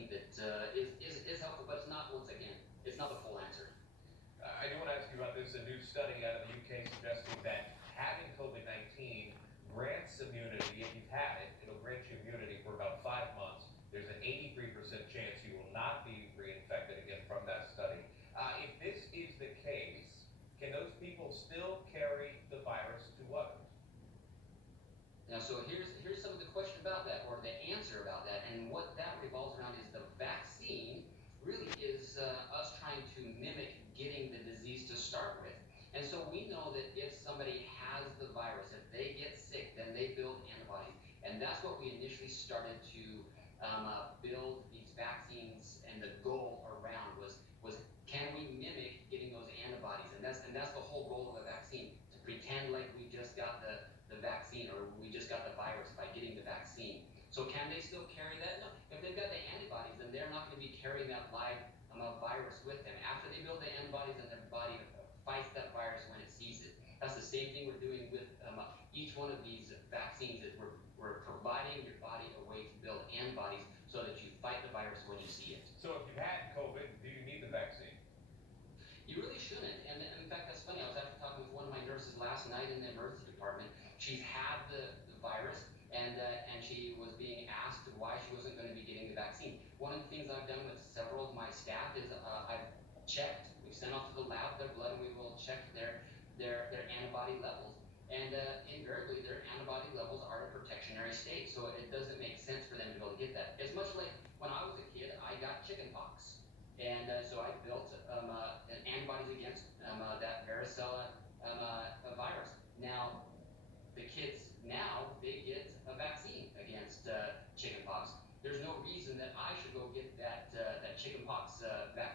think that is helpful, but it's not, once again, it's not the full answer. I do want to ask you about this. A new study out of the UK suggesting that having COVID-19 grants immunity. If you've had it, it'll grant you immunity for about 5 months. There's an 83% chance you will not be reinfected again from that study. If this is the case, can those people still carry the virus to others? Now, so here's some of the question about that, or the answer about that, and what that revolves around is the vaccine really is us trying to mimic getting the disease to start with. And so we know that if somebody has the virus, if they get sick, then they build antibodies, and that's what we initially started to build these vaccines. And the goal around was can we mimic getting those antibodies, and that's the whole goal of a vaccine, to pretend like we just got the vaccine, or we just got the virus by getting the vaccine. So can they still carry that? No. If they've got the antibodies, then they're not going to be carrying that live virus with them. After they build the antibodies, and their body fights that virus when it sees it. That's the same thing we're doing with each one of these vaccines. Is we're providing your body a way to build antibodies so that you fight the virus when you see it. So if you've had COVID, do you need the vaccine? You really shouldn't. And in fact, that's funny. I was actually talking with one of my nurses last night in the emergency department. She's had the virus, and she was being asked why she wasn't going to be getting the vaccine. One of the things I've done with several of my staff is I've checked. We send off to the lab their blood, and we will check their antibody levels. And invariably, their antibody levels are at a protectionary state. So it doesn't make sense for them to be able to get that. It's much like when I was a kid, I got chickenpox. And so I built antibodies against that varicella virus. Now, the kids now, they get a vaccine against chickenpox. There's no reason that I should go get that chickenpox vaccine